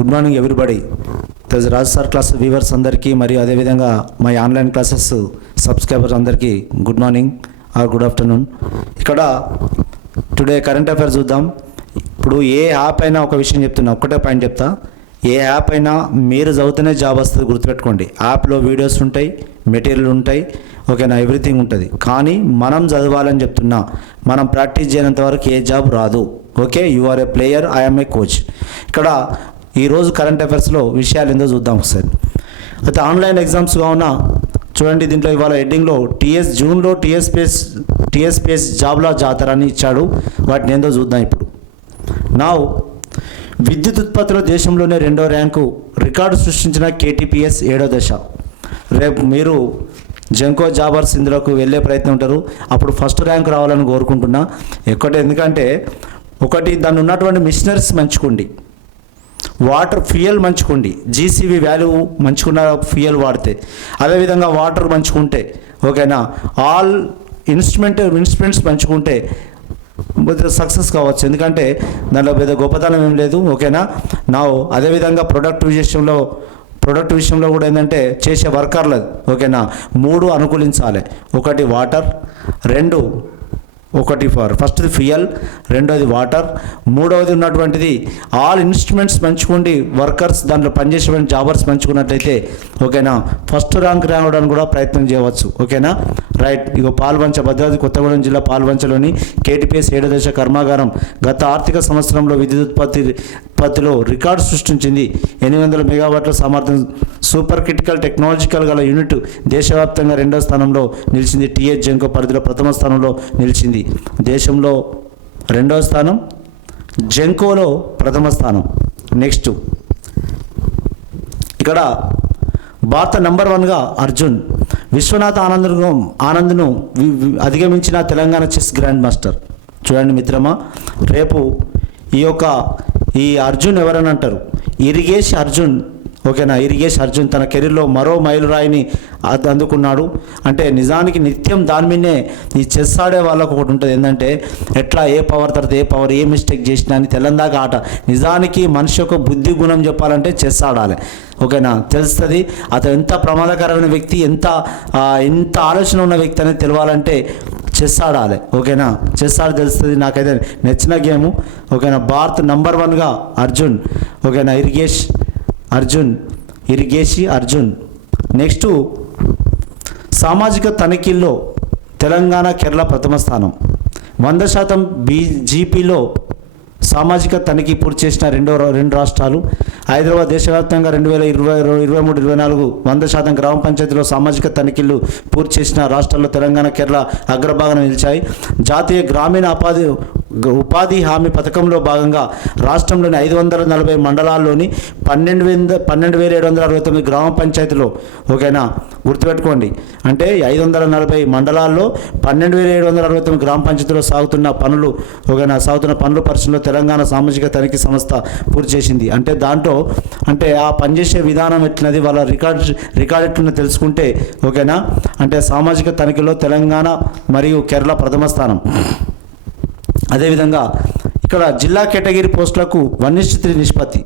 Good morning everybody. Raj sir class viewers అందరికీ మరియు అదేవిధంగా మై ఆన్లైన్ క్లాసెస్ సబ్స్క్రైబర్స్ అందరికీ good morning or good afternoon. ఇక్కడ టుడే కరెంట్ అఫైర్స్ చూద్దాం. ఇప్పుడు ఏ యాప్ అయినా ఒక విషయం చెప్తున్నా, ఒక్కటే పాయింట్ చెప్తా. ఏ యాప్ అయినా మీరు చదివితేనే జాబ్ వస్తుంది, గుర్తుపెట్టుకోండి. యాప్లో వీడియోస్ ఉంటాయి, మెటీరియల్ ఉంటాయి, ఓకేనా, ఎవ్రీథింగ్ ఉంటుంది. కానీ మనం చదవాలని చెప్తున్నా, మనం ప్రాక్టీస్ చేయనంత వరకు ఏ జాబ్ రాదు. Okay, you are a player, I'm a coach. ఇక్కడ ఈరోజు కరెంట్ అఫైర్స్లో విషయాలు ఏందో చూద్దాం ఒకసారి. అయితే ఆన్లైన్ ఎగ్జామ్స్ కావున చూడండి, దీంట్లో ఇవాళ హెడ్డింగ్లో జూన్లో టీఎస్పీఎస్ జాబ్ల జాతర అని ఇచ్చాడు. వాటిని ఏందో చూద్దాం ఇప్పుడు. నా విద్యుత్ ఉత్పత్తిలో దేశంలోనే 2వ ర్యాంకు రికార్డు సృష్టించిన కేటీపీఎస్ 7వ దశ. రేపు మీరు జెంకో జాబర్స్ ఇందులోకి వెళ్ళే ప్రయత్నం ఉంటారు. అప్పుడు ఫస్ట్ ర్యాంక్ రావాలని కోరుకుంటున్నా. ఎందుకంటే దాన్ని ఉన్నటువంటి మిషనరీస్ మంచుకోండి, వాటర్ ఫ్యూయల్ మంచుకోండి, జీసీబీ వాల్యూ మంచుకున్న ఫ్యూయల్ వాడితే, అదేవిధంగా వాటర్ మంచుకుంటే, ఓకేనా, ఆల్ ఇన్స్ట్రుమెంట్స్ మంచుకుంటే సక్సెస్ కావచ్చు. ఎందుకంటే దాంట్లో పెద్ద గొప్పతనం ఏం లేదు, ఓకేనా. నా అదేవిధంగా ప్రొడక్ట్ విషయంలో కూడా ఏంటంటే చేసే వర్కర్లు, ఓకేనా, 3 అనుకూలించాలి. ఒకటి వాటర్, ఫస్ట్ది ఫ్యూయల్, రెండోది వాటర్, మూడవది ఉన్నటువంటిది ఆల్ ఇన్స్ట్రుమెంట్స్ మంచుకోండి, వర్కర్స్ దాంట్లో పనిచేసేటువంటి జాబర్స్ మంచుకున్నట్లయితే, ఓకేనా, ఫస్ట్ ర్యాంక్ రావడానికి కూడా ప్రయత్నం చేయవచ్చు. ఓకేనా, రైట్. ఇగో పాల్వంచ, భద్రాద్రి కొత్తగూడెం జిల్లా పాల్వంచలోని కేటీపీఎస్ 7వ దశ కర్మాగారం గత ఆర్థిక సంవత్సరంలో విద్యుత్ ఉత్పత్తిలో రికార్డు సృష్టించింది. 800 మెగావాట్ల సామర్థ్యం సూపర్ క్రిటికల్ టెక్నాలజికల్ గల యూనిట్ దేశవ్యాప్తంగా 2వ స్థానంలో నిలిచింది. టీఎస్ జెంకో పరిధిలో 1వ స్థానంలో నిలిచింది. దేశంలో 2వ స్థానం, జెంకోలో 1వ స్థానం. నెక్స్ట్ ఇక్కడ భారత నంబర్ 1గా అర్జున్, విశ్వనాథ్ ఆనంద్ను అధిగమించిన తెలంగాణ చెస్ గ్రాండ్ మాస్టర్. చూడండి మిత్రమా, రేపు ఈ అర్జున్ ఎవరని అంటారు, ఇరిగేష్ అర్జున్. ఓకేనా, ఇరిగేష్ అర్జున్ తన కెరీర్లో మరో మైలురాయిని అందుకున్నాడు. అంటే నిజానికి నిత్యం దాని మీదనే ఈ చెస్ ఆడే వాళ్ళకు ఒకటి ఉంటుంది, ఏంటంటే ఎట్లా ఏ పవర్ తర్వాత ఏ పవర్, ఏ మిస్టేక్ చేసినా అని తెల్లందాక ఆట. నిజానికి మనిషి యొక్క బుద్ధి గుణం చెప్పాలంటే చెస్ ఆడాలి, ఓకేనా, తెలుస్తుంది. అతను ఎంత ప్రమాదకరమైన వ్యక్తి, ఎంత ఆలోచన ఉన్న వ్యక్తి అనేది తెలవాలంటే చెస్ ఆడాలి. ఓకేనా, చెస్ ఆడి తెలుస్తుంది. నాకైతే నచ్చిన గేము. ఓకేనా, భారత్ నంబర్ 1గా అర్జున్. ఓకేనా, ఇరిగేషి అర్జున్. నెక్స్ట్ సామాజిక తనిఖీల్లో తెలంగాణ, కేరళ 1వ స్థానం. 100% జీపీలో సామాజిక తనిఖీ పూర్తి చేసిన రెండు రాష్ట్రాలు. హైదరాబాద్ దేశవ్యాప్తంగా 2023-24 100% గ్రామ పంచాయతీలో సామాజిక తనిఖీలు పూర్తి చేసిన రాష్ట్రాల్లో తెలంగాణ, కేరళ అగ్రభాగాన నిలిచాయి. జాతీయ గ్రామీణ ఉపాధి హామీ పథకంలో భాగంగా రాష్ట్రంలోని 540 మండలాల్లోని 12,769 గ్రామ పంచాయతీలో, ఓకేనా, గుర్తుపెట్టుకోండి, అంటే 540 మండలాల్లో 12,769 గ్రామ పంచాయతీలో సాగుతున్న పనులు పరిశ్రమలో తెలంగాణ సామాజిక తనిఖీ సంస్థ పూర్తి చేసింది. అంటే దాంట్లో ఆ పనిచేసే విధానం ఎట్లన్నది, వాళ్ళ రికార్డ్ ఎట్లున్నా తెలుసుకుంటే, ఓకేనా, అంటే సామాజిక తనిఖీలో తెలంగాణ మరియు కేరళ 1వ స్థానం. అదేవిధంగా ఇక్కడ జిల్లా కేటగిరీ పోస్టులకు 1:3 నిష్పత్తి.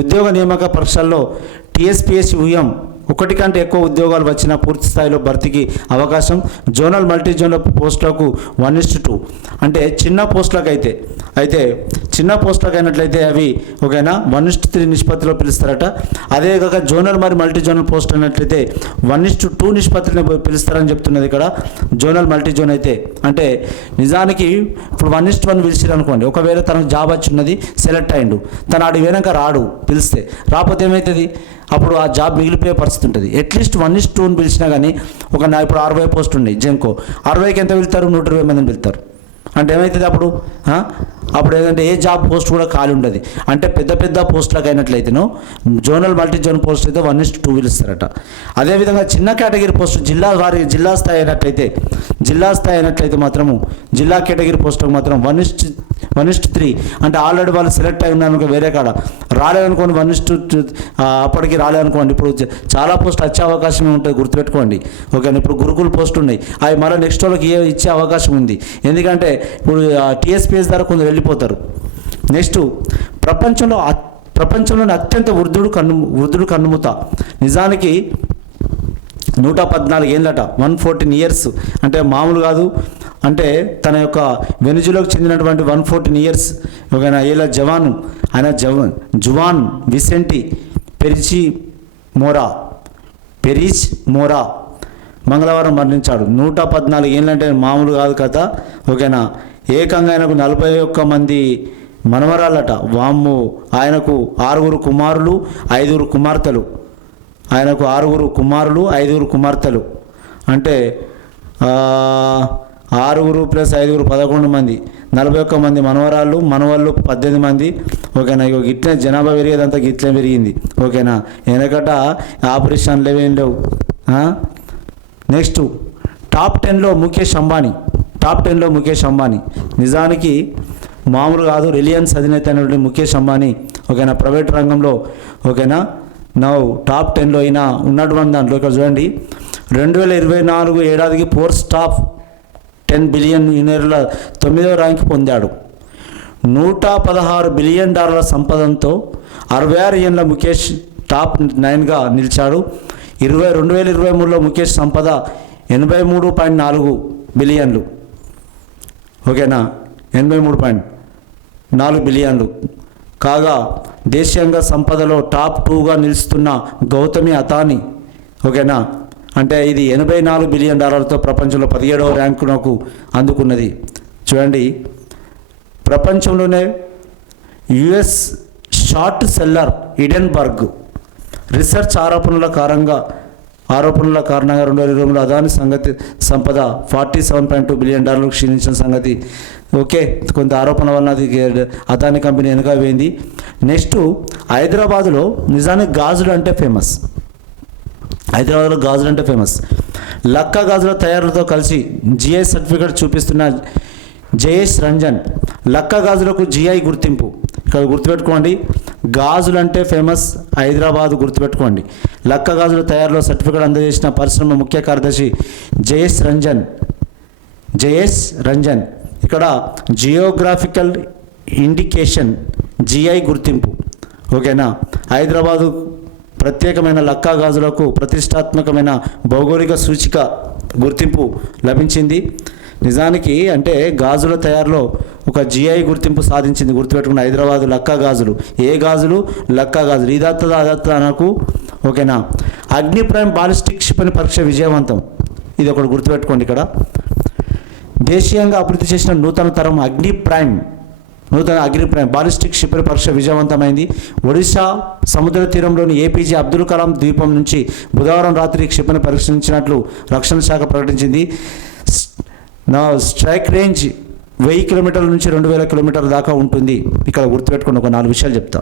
ఉద్యోగ నియామక పరీక్షల్లో టీఎస్పీఎస్ యూఎం 1 కంటే ఎక్కువ ఉద్యోగాలు వచ్చిన పూర్తి స్థాయిలో భర్తీకి అవకాశం. జోనల్ మల్టీ జోనల్ పోస్టులకు 1:2. అంటే చిన్న పోస్టులకు అయినట్లయితే అవి, ఓకేనా, 1:3 నిష్పత్తిలో పిలుస్తారట. అదే కాక జోనల్ మరియు మల్టీ జోనల్ పోస్ట్ అయినట్లయితే 1:2 నిష్పత్తిని పిలుస్తారని చెప్తున్నది ఇక్కడ. జోనల్ మల్టీ జోన్ అయితే అంటే నిజానికి ఇప్పుడు 1:1 పిలిచారు అనుకోండి, ఒకవేళ తనకు జాబ్ వచ్చిన్నది, సెలెక్ట్ అయ్యిండు, తను ఆడికి వెనక రాడు, పిలిస్తే రాకపోతే ఏమవుతుంది, అప్పుడు ఆ జాబ్ మిగిలిపోయే పరిస్థితి ఉంటుంది. అట్లీస్ట్ 1:2 పిలిచినా కానీ ఇప్పుడు 60 పోస్టులు ఉన్నాయి జెంకో, 60కి ఎంత వెళ్తారు, 120 మందిని వెళ్తారు. అంటే ఏమవుతుంది అప్పుడు ఏంటంటే ఏ జాబ్ పోస్ట్ కూడా ఖాళీ ఉండదు. అంటే పెద్ద పోస్టులకు అయినట్లయితేనో జోనల్ మల్టీ జోన్ పోస్ట్ అయితే 1:2 పిలుస్తారట. అదేవిధంగా చిన్న కేటగిరీ పోస్టు జిల్లా స్థాయి అయినట్లయితే మాత్రము జిల్లా కేటగిరీ పోస్టులకు మాత్రం 1:3. అంటే ఆల్రెడీ వాళ్ళు సెలెక్ట్ అయి ఉన్నారనుకో, వేరే కాడ రాలేదనుకోండి, 1:2 అప్పటికి రాలేదనుకోండి, ఇప్పుడు చాలా పోస్టులు వచ్చే అవకాశమే ఉంటుంది, గుర్తుపెట్టుకోండి. ఓకే, ఇప్పుడు గురుకుల పోస్టులు ఉన్నాయి, అవి మళ్ళీ నెక్స్ట్ వాళ్ళకి ఇచ్చే అవకాశం ఉంది. ఎందుకంటే ఇప్పుడు టీఎస్పీఎస్ ద్వారా కొందరు వెళ్ళిపోతారు. నెక్స్ట్ ప్రపంచంలో ప్రపంచంలోని అత్యంత వృద్ధుడు కన్నుమూత. నిజానికి 114 ఏళ్ళట, 114 ఇయర్స్ అంటే మామూలు కాదు. అంటే తన యొక్క వెనుజులకు చెందినటువంటి 114 ఇయర్స్ ఒక ఏళ్ళ జవాను ఆయన జువాన్ విసెంటి పెరిజ్ మోరా మంగళవారం మరణించాడు. 114 ఏళ్ళంటే మామూలు కాదు కదా. ఓకేనా, ఏకంగా ఆయనకు 41 మంది మనవరాలట. వామ్ము, ఆయనకు 6 కుమారులు 5 కుమార్తెలు. ఆయనకు 6 కుమారులు 5 కుమార్తెలు అంటే 6 + 5 11 మంది, 41 మంది మనవరాళ్ళు, మనవాళ్ళు 18 మంది. ఓకేనా, ఇట్లే జనాభా పెరిగేదంతా గిట్లే పెరిగింది. ఓకేనా, వెనకట ఆపరేషన్లు ఏం లేవు. నెక్స్ట్ టాప్ 10లో ముఖేష్ అంబానీ. నిజానికి మామూలు కాదు, రిలయన్స్ అధినేత అయినటువంటి ముఖేష్ అంబానీ. ఓకేనా, ప్రైవేట్ రంగంలో. ఓకేనా, టాప్ 10లో అయినా ఉన్నటువంటి దాంట్లో ఇక్కడ చూడండి, 2024 ఏడాదికి ఫోర్బ్స్ టాప్ 10 బిలియనీర్ల 9వ ర్యాంక్ పొందాడు. $116 బిలియన్ సంపదతో 66 ఏళ్ళ ముఖేష్ టాప్ 9గా నిలిచాడు. 2023లో ముఖేష్ సంపద 83.4 బిలియన్లు. ఓకేనా, 83.4 బిలియన్లు కాగా దేశీయంగా సంపదలో టాప్ 2గా నిలుస్తున్న గౌతమి అదానీ. ఓకేనా, అంటే ఇది $84 బిలియన్ ప్రపంచంలో 17వ ర్యాంకునకు అందుకున్నది. చూడండి, ప్రపంచంలోనే US short seller Hindenburg research ఆరోపణల కారణంగా 2020లో అదానీ సంపద $47.2 బిలియన్ క్షీణించిన సంగతి. ఓకే, కొంత ఆరోపణ వలన అది అదానీ కంపెనీ వెనుక పోయింది. నెక్స్ట్ హైదరాబాదులో నిజానికి గాజులు అంటే ఫేమస్. లక్క గాజుల తయారులతో కలిసి జిఐ సర్టిఫికేట్ చూపిస్తున్న జయేష్ రంజన్. లక్క గాజులకు జిఐ గుర్తింపు. ఇక్కడ గుర్తుపెట్టుకోండి, గాజులు అంటే ఫేమస్, హైదరాబాద్ గుర్తుపెట్టుకోండి. లక్క గాజుల తయారులో సర్టిఫికేట్ అందజేసిన పరిశ్రమ ముఖ్య కార్యదర్శి జయేష్ రంజన్. ఇక్కడ జియోగ్రాఫికల్ ఇండికేషన్ జిఐ గుర్తింపు. ఓకేనా, హైదరాబాదు ప్రత్యేకమైన లక్కా గాజులకు ప్రతిష్టాత్మకమైన భౌగోళిక సూచిక గుర్తింపు లభించింది. నిజానికి అంటే గాజుల తయారులో ఒక జిఐ గుర్తింపు సాధించింది. గుర్తుపెట్టుకున్న హైదరాబాదు లక్కా గాజులు. ఏ గాజులు? లక్కా గాజులు. ఇదత్త నాకు. ఓకేనా, అగ్ని ప్రైమ్ బాలిస్టిక్ క్షిపణి పరీక్ష విజయవంతం. ఇది ఒకటి గుర్తుపెట్టుకోండి. ఇక్కడ దేశీయంగా అభివృద్ధి చేసిన నూతన అగ్ని ప్రైమ్ బాలిస్టిక్ క్షిపణి పరీక్ష విజయవంతమైంది. ఒడిశా సముద్ర తీరంలోని ఏపీజే అబ్దుల్ కలాం ద్వీపం నుంచి బుధవారం రాత్రి క్షిపణి పరీక్షించినట్లు రక్షణ శాఖ ప్రకటించింది. స్ట్రైక్ రేంజ్ 1000 కిలోమీటర్ల నుంచి 2000 కిలోమీటర్ల దాకా ఉంటుంది. ఇక్కడ గుర్తుపెట్టుకుని ఒక 4 విషయాలు చెప్తా.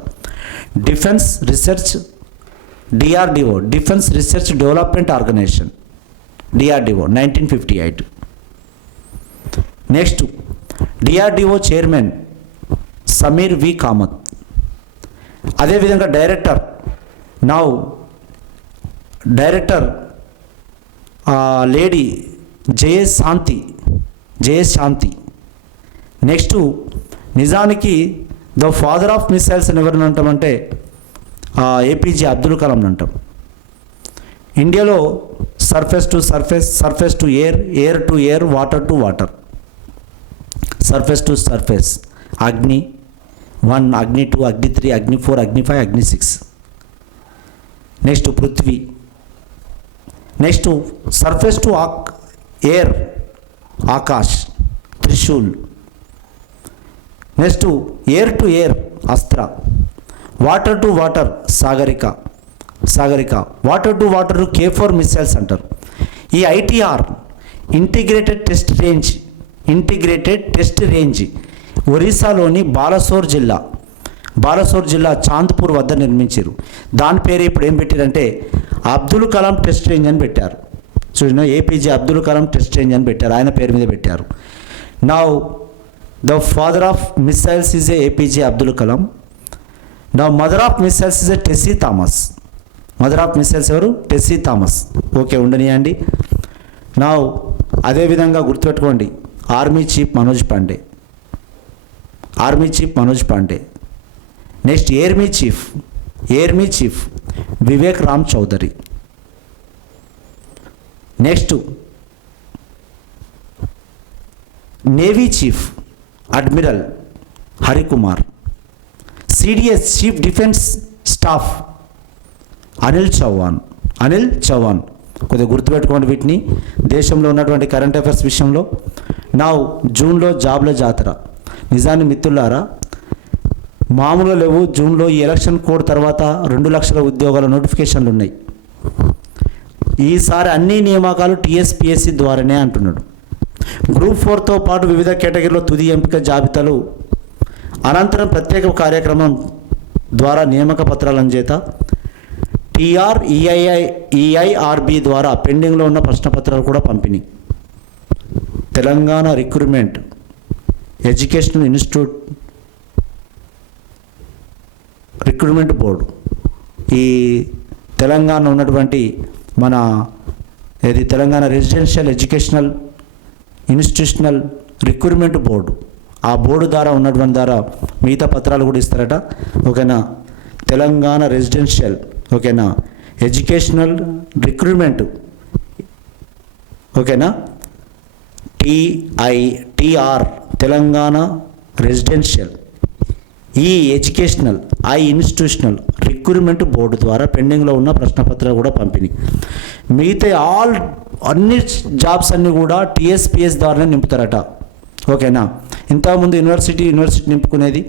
Defence research DRDO, defence research development organisation, DRDO 1958. Next DRDO chairman Samir V Kamat. అదేవిధంగా director lady Jayesh Shanthi. Next నిజానికి ద ఫాదర్ ఆఫ్ మిసైల్స్ అని ఎవరిని అంటామంటే ఏపీజే అబ్దుల్ కలాం అంటాం. ఇండియాలో surface to air, air to air, water to water, surface to surface, Agni 1, అగ్ని 2, అగ్ని 3, అగ్ని 4, అగ్ని 5, Agni 6. Next Prithvi. Next surface to air, Akash, Trishul. Next air to air, Astra. Water to water, Sagarika. Water to water K4 missiles అంటారు. ఈ ITR ఇంటిగ్రేటెడ్ టెస్ట్ రేంజ్ ఒరిస్సాలోని బాలసోర్ జిల్లా చాంద్పూర్ వద్ద నిర్మించారు. దాని పేరు ఇప్పుడు ఏం పెట్టారంటే అబ్దుల్ కలాం టెస్ట్ రేంజ్ అని పెట్టారు. చూడండి, APJ Abdul Kalam test range అని పెట్టారు, ఆయన పేరు మీద పెట్టారు. Now the father of missiles is APJ Abdul Kalam. Now mother of missiles is Tessy Thomas. Mother of missiles ఎవరు? టెస్సీ థామస్. ఓకే, ఉండనియండి. నౌ అదేవిధంగా గుర్తుపెట్టుకోండి, army chief Manoj Pande. Next air chief Vivek Ram Chaudhari. Next navy chief admiral Harikumar. CDS chief defence staff Anil Chauhan. కొద్దిగా గుర్తుపెట్టుకోండి వీటిని, దేశంలో ఉన్నటువంటి కరెంట్ అఫైర్స్ విషయంలో. నా జూన్లో జాబ్ల జాతర. నిజాన్ని మిత్రులారా, మామూలుగా లేవు. జూన్లో ఈ ఎలక్షన్ కోడ్ తర్వాత 2 లక్షల ఉద్యోగాల నోటిఫికేషన్లు ఉన్నాయి. ఈసారి అన్ని నియామకాలు టీఎస్పీఎస్సీ ద్వారానే అంటున్నాడు. గ్రూప్ 4తో పాటు వివిధ కేటగిరీలో తుది ఎంపిక జాబితాలు అనంతరం ప్రత్యేక కార్యక్రమం ద్వారా నియామక పత్రాల చేత ఈఐఆర్బి ద్వారా పెండింగ్లో ఉన్న ప్రశ్నపత్రాలు కూడా పంపిణీ. Telangana recruitment educational institute recruitment board, ఈ తెలంగాణ ఉన్నటువంటి మన Telangana residential educational institutional recruitment board, ఆ బోర్డు ద్వారా ఉన్నటువంటి ద్వారా మిగతా పత్రాలు కూడా ఇస్తారట. ఓకేనా, తెలంగాణ రెసిడెన్షియల్ ఓకేనా ఎడ్యుకేషనల్ రిక్రూట్మెంట్ ఓకేనా TR Telangana residential educational institutional recruitment board ద్వారా పెండింగ్లో ఉన్న ప్రశ్నపత్రాలు కూడా పంపిణీ. మిగతా అన్ని జాబ్స్ అన్నీ కూడా టీఎస్పీఎస్ ద్వారానే నింపుతారట. ఓకేనా, ఇంతకుముందు యూనివర్సిటీ నింపుకునేది.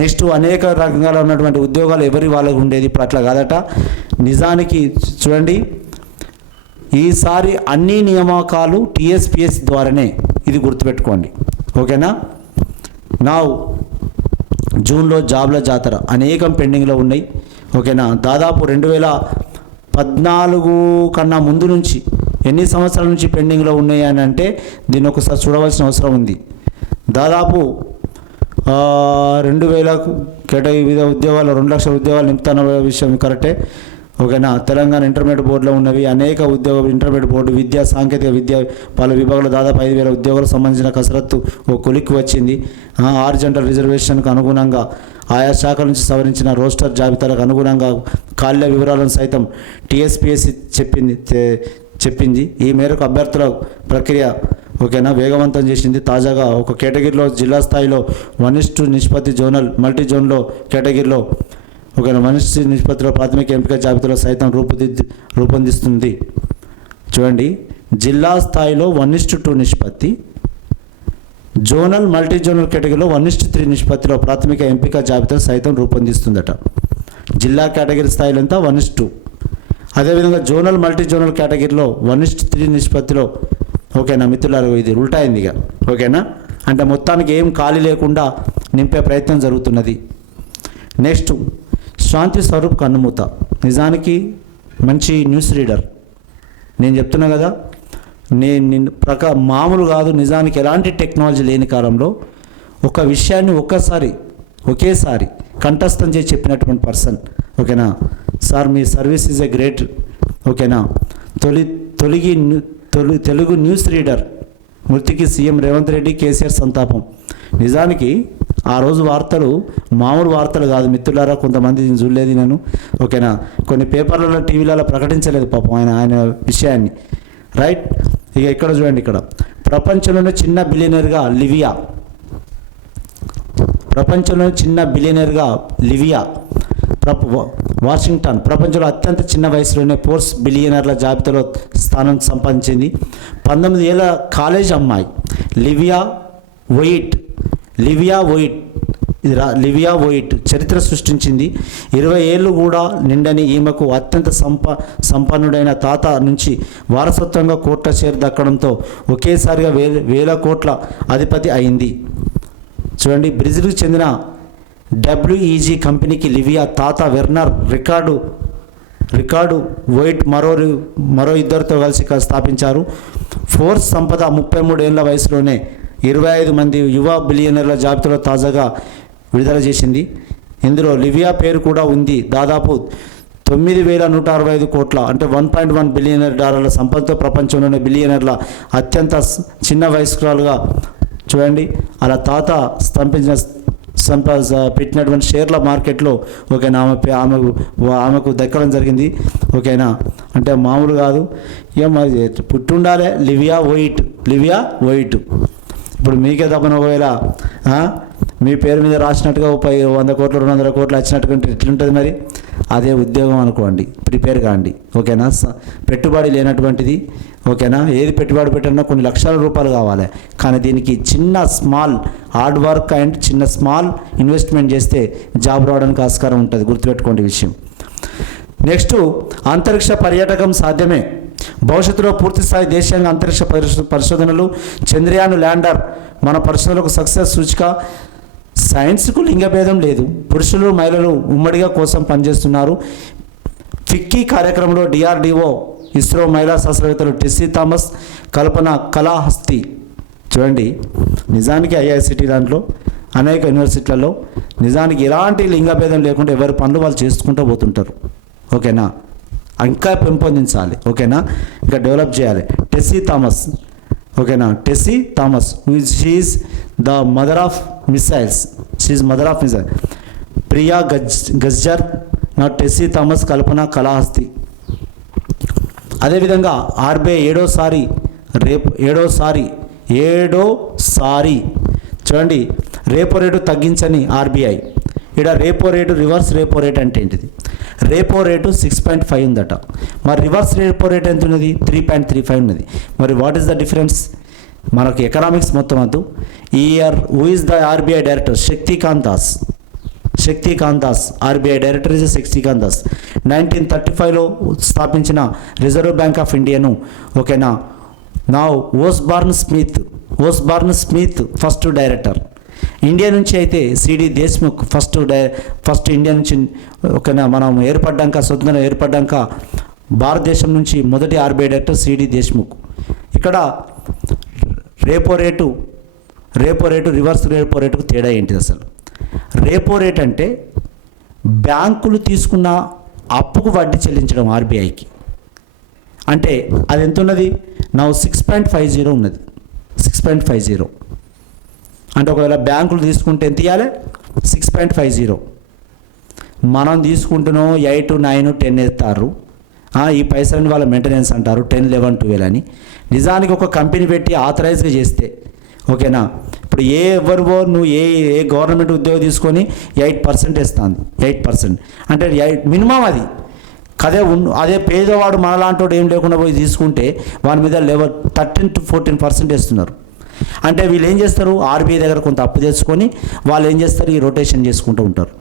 నెక్స్ట్ అనేక రంగాల్లో ఉన్నటువంటి ఉద్యోగాలు ఎవరి వాళ్ళకు ఉండేది, ఇప్పుడు అట్లా కాదట. నిజానికి చూడండి, ఈసారి అన్ని నియామకాలు టీఎస్పీఎస్ ద్వారానే, ఇది గుర్తుపెట్టుకోండి. ఓకేనా, నా జూన్లో జాబ్ల జాతర అనేకం పెండింగ్లో ఉన్నాయి. ఓకేనా, దాదాపు 2014 కన్నా ముందు నుంచి ఎన్ని సంవత్సరాల నుంచి పెండింగ్లో ఉన్నాయి అని అంటే దీన్ని ఒకసారి చూడవలసిన అవసరం ఉంది. దాదాపు 2000 వివిధ ఉద్యోగాలు 2 లక్షల ఉద్యోగాలు నింపుతున్న విషయం కరెక్టే. ఓకేనా, తెలంగాణ ఇంటర్మీడియట్ బోర్డులో ఉన్నవి అనేక ఇంటర్మీడియట్ బోర్డు విద్యా సాంకేతిక విద్య పలు విభాగంలో దాదాపు 5,000 ఉద్యోగాలకు సంబంధించిన కసరత్తు ఓ కొలిక్కి వచ్చింది. హారిజాంటల్ రిజర్వేషన్కు అనుగుణంగా ఆయా శాఖల నుంచి సవరించిన రోస్టర్ జాబితాలకు అనుగుణంగా ఖాళీల వివరాలను సైతం టీఎస్పీఎస్సీ చెప్పింది. ఈ మేరకు అభ్యర్థుల ప్రక్రియ ఓకేనా వేగవంతం చేసింది. తాజాగా ఒక కేటగిరీలో జిల్లా స్థాయిలో 1:2 నిష్పత్తి, జోనల్ మల్టీ జోన్లో కేటగిరీలో ఓకేనా 1:2 నిష్పత్తిలో ప్రాథమిక ఎంపిక జాబితాలో సైతం రూపొందిస్తుంది. చూడండి, జిల్లా స్థాయిలో 1:2 నిష్పత్తి, జోనల్ మల్టీ జోనల్ కేటగిరీలో 1:3 నిష్పత్తిలో ప్రాథమిక ఎంపిక జాబితాలో సైతం రూపొందిస్తుందట. జిల్లా కేటగిరీ స్థాయిలో అంతా 1:2. అదేవిధంగా జోనల్ మల్టీ జోనల్ కేటగిరీలో 1:3 నిష్పత్తిలో. ఓకేనా మిత్రులారు, ఇది ఉల్టా అయింది ఇక. ఓకేనా, అంటే మొత్తానికి ఏం ఖాళీ లేకుండా నింపే ప్రయత్నం జరుగుతున్నది. నెక్స్ట్ శాంతి స్వరూప్ కన్నుమూత. నిజానికి మంచి న్యూస్ రీడర్, నేను చెప్తున్నా కదా, నేను మామూలు కాదు. నిజానికి ఎలాంటి టెక్నాలజీ లేని కాలంలో ఒక విషయాన్ని ఒకేసారి కంఠస్థం చేసి చెప్పినటువంటి పర్సన్. ఓకేనా sir, me service is a great. ఓకేనా, తెలుగు న్యూస్ రీడర్ మృతికి సీఎం రేవంత్ రెడ్డి, కేసీఆర్ సంతాపం. నిజానికి ఆ రోజు వార్తలు మామూలు వార్తలు కాదు మిత్రులారా, కొంతమంది చూడలేదు నేను. ఓకేనా, కొన్ని పేపర్లలో టీవీలలో ప్రకటించలేదు పాపం ఆయన విషయాన్ని. రైట్, ఇక ఇక్కడ చూడండి, ఇక్కడ ప్రపంచంలోనే చిన్న బిలియనర్గా లివియా వాషింగ్టన్ ప్రపంచంలో అత్యంత చిన్న వయసులోనే ఫోర్బ్స్ బిలియనర్ల జాబితాలో స్థానం సంపాదించింది. 19 ఏళ్ల కాలేజ్ అమ్మాయి లివియా వోయిట్ చరిత్ర సృష్టించింది. 20 ఏళ్ళు కూడా నిండని ఈమెకు అత్యంత సంపన్నుడైన తాత నుంచి వారసత్వంగా కోట్ల షేర్ దక్కడంతో ఒకేసారిగా వేల కోట్ల అధిపతి అయింది. చూడండి, బ్రెజిల్కు చెందిన WEG కంపెనీకి లివియా తాత వెర్నర్ రికార్డు వోయిట్ మరో ఇద్దరితో కలిసి స్థాపించారు. ఫోర్బ్స్ సంపద 33 ఏళ్ల వయసులోనే 25 మంది యువ బిలియనర్ల జాబితాలో తాజాగా విడుదల చేసింది. ఇందులో లివియా పేరు కూడా ఉంది. దాదాపు 9,165 కోట్ల అంటే $1.1 బిలియనర్ సంపదతో ప్రపంచంలోని బిలియనర్ల అత్యంత చిన్న వయస్కురాలుగా. చూడండి, అలా తాత పెట్టినటువంటి షేర్ల మార్కెట్లో ఓకేనా ఆమెకు దక్కడం జరిగింది. ఓకేనా, అంటే మామూలు కాదు ఇక మరి పుట్టుండాలే లివియా వైట్. ఇప్పుడు మీకే తప్పన ఒకవేళ మీ పేరు మీద రాసినట్టుగా 100 కోట్లు 200 కోట్లు వచ్చినట్టుగా ఎట్లుంటుంది మరి? అదే ఉద్యోగం అనుకోండి, ప్రిపేర్ కాండి. ఓకేనా, పెట్టుబడి లేనటువంటిది. ఓకేనా, ఏది పెట్టుబడి పెట్టినా కొన్ని లక్షల రూపాయలు కావాలి, కానీ దీనికి చిన్న small hard work and small investment చేస్తే జాబ్ రావడానికి ఆస్కారం ఉంటుంది. గుర్తుపెట్టుకోండి విషయం. నెక్స్ట్, అంతరిక్ష పర్యాటకం సాధ్యమే. భవిష్యత్తులో పూర్తిస్థాయి దేశీయంగా అంతరిక్ష పరిశోధనలు, చంద్రయాన్ ల్యాండర్ మన పరిశోధనలకు సక్సెస్ సూచిక. సైన్స్కు లింగభేదం లేదు, పురుషులు మహిళలు ఉమ్మడిగా కోసం పనిచేస్తున్నారు. ఫిక్కీ కార్యక్రమంలో DRDO, ఇస్రో మహిళా శాస్త్రవేత్తలు టెస్సీ థామస్, కల్పన కళాహస్తి. చూడండి, నిజానికి IICT దాంట్లో అనేక యూనివర్సిటీలలో నిజానికి ఎలాంటి లింగభేదం లేకుండా ఎవరి పనులు వాళ్ళు చేసుకుంటూ పోతుంటారు. ఓకేనా, ఇంకా పెంపొందించాలి. ఓకేనా, ఇంకా డెవలప్ చేయాలి. టెస్సీ థామస్, ఓకేనా, Tessy Thomas she is the mother of missiles. Priya Gajjar, నా టెస్సీ థామస్, కల్పన కళాహస్తి. అదేవిధంగా RBI ఏడోసారి చూడండి, రేపో రేటు తగ్గించని RBI. ఇక్కడ రేపో రేటు, రివర్స్ రేపో రేట్ అంటే ఏంటిది? రేపో రేటు 6.5 ఉందట, మరి రివర్స్ రేపో రేట్ ఎంత ఉన్నది? 3.35 ఉన్నది. మరి వాట్ ఈస్ ద డిఫరెన్స్? మనకు ఎకనామిక్స్ మొత్తం వద్దు. ఈ year who is the RBI director? Shaktikanta Das. RBI director is Shaktikanta Das. 1935లో స్థాపించిన రిజర్వ్ బ్యాంక్ ఆఫ్ ఇండియాను. ఓకేనా, నా Osborne Smith first director. India నుంచి అయితే CD దేశ్ముఖ్ ఫస్ట్ ఇండియా నుంచి. ఓకేనా, మనం స్వతంత్రం ఏర్పడ్డాక భారతదేశం నుంచి మొదటి RBI డైరెక్టర్ CD దేశ్ముఖ్. ఇక్కడ రేపో రేటు, రివర్స్ రేపో రేటుకు తేడా ఏంటిది అసలు? రేపో రేట్ అంటే బ్యాంకులు తీసుకున్న అప్పుకు వడ్డీ చెల్లించడం RBIకి. అంటే అది ఎంత ఉన్నది? నా 6.50 ఉన్నది. 6.50 అంటే ఒకవేళ బ్యాంకులు తీసుకుంటే ఎంత ఇవ్వాలి? 6.50. మనం తీసుకుంటున్నాం 8, 9, 10 వేస్తారు. ఈ పైసలని వాళ్ళ మెయింటెనెన్స్ అంటారు, 10, 11, 12 అని. నిజానికి ఒక కంపెనీ పెట్టి ఆథరైజ్గా చేస్తే, ఓకేనా, ఇప్పుడు నువ్వు ఏ గవర్నమెంట్ ఉద్యోగం తీసుకొని 8% ఇస్తుంది. 8% అంటే మినిమం అది. అదే పేదవాడు మనలాంటి ఏం లేకుండా పోయి తీసుకుంటే వాని మీద 13 to 14% వేస్తున్నారు. అంటే వీళ్ళు ఏం చేస్తారు? RBI దగ్గర కొంత అప్పు తెచ్చుకొని వాళ్ళు ఏం చేస్తారు? ఈ రొటేషన్ చేసుకుంటూ ఉంటారు,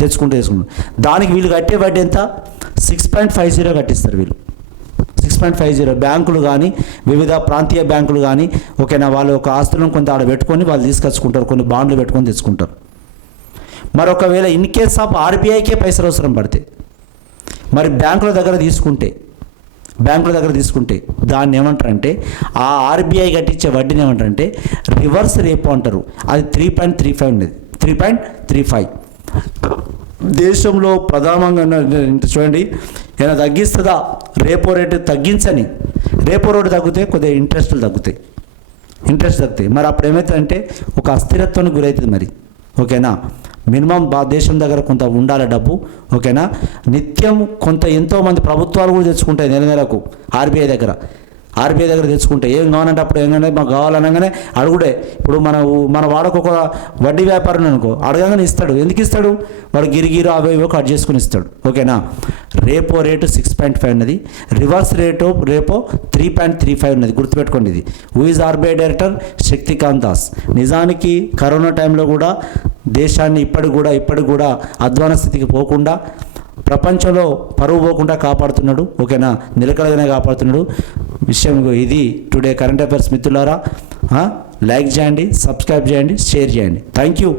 తెచ్చుకుంటూ. దానికి వీళ్ళు కట్టే వడ్డీ ఎంత? 6.50 కట్టిస్తారు వీళ్ళు. 6.50. బ్యాంకులు కానీ, వివిధ ప్రాంతీయ బ్యాంకులు కానీ, ఓకేనా, వాళ్ళు ఒక ఆస్తులను కొంత ఆడ పెట్టుకొని వాళ్ళు తీసుకొచ్చుకుంటారు, కొన్ని బాండ్లు పెట్టుకొని తెచ్చుకుంటారు. మరొకవేళ ఇన్ కేస్ ఆఫ్ RBIకే పైసలు అవసరం పడితే, మరి బ్యాంకుల దగ్గర తీసుకుంటే దాన్ని ఏమంటారంటే, ఆ RBI కట్టించే వడ్డీని ఏమంటారంటే రివర్స్ రేపో అంటారు. అది 3.35 ఉండేది. 3.35 దేశంలో ప్రధానంగా. చూడండి, ఏమైనా తగ్గిస్తుందా? రేపో రేటు తగ్గించని. రేపో రేటు తగ్గితే కొద్దిగా ఇంట్రెస్ట్ తగ్గుతాయి. మరి అప్పుడు ఏమవుతుందంటే ఒక అస్థిరత్వానికి గురవుతుంది మరి. ఓకేనా, మినిమం దేశం దగ్గర కొంత ఉండాలి డబ్బు. ఓకేనా, నిత్యం కొంత ఎంతోమంది ప్రభుత్వాలు కూడా తెచ్చుకుంటాయి నెలకు RBI దగ్గర తెచ్చుకుంటే. ఏం కావాలంటే అప్పుడు ఏంటంటే మాకు కావాలనగానే అడుగుడే. ఇప్పుడు మన వాడకు ఒక వడ్డీ వ్యాపారం అనుకో, అడగగానే ఇస్తాడు. ఎందుకు ఇస్తాడు? వాడు గిరిగిరు అవేవో కట్ చేసుకుని ఇస్తాడు. ఓకేనా, రేపో రేటు 6.5 ఉన్నది, రివర్స్ రేపో 3.35 ఉన్నది. గుర్తుపెట్టుకోండి ఇది. Who is RBI director? Shaktikanta Das. నిజానికి కరోనా టైంలో కూడా దేశాన్ని ఇప్పటికి కూడా అధ్వాన స్థితికి పోకుండా, ప్రపంచంలో పరువు పోకుండా కాపాడుతున్నాడు. ఓకేనా, నిలకడగానే కాపాడుతున్నాడు. విషయం ఇది. టుడే కరెంట్ అఫైర్స్ మిత్రులారా, లైక్ చేయండి, సబ్స్క్రైబ్ చేయండి, షేర్ చేయండి. Thank you.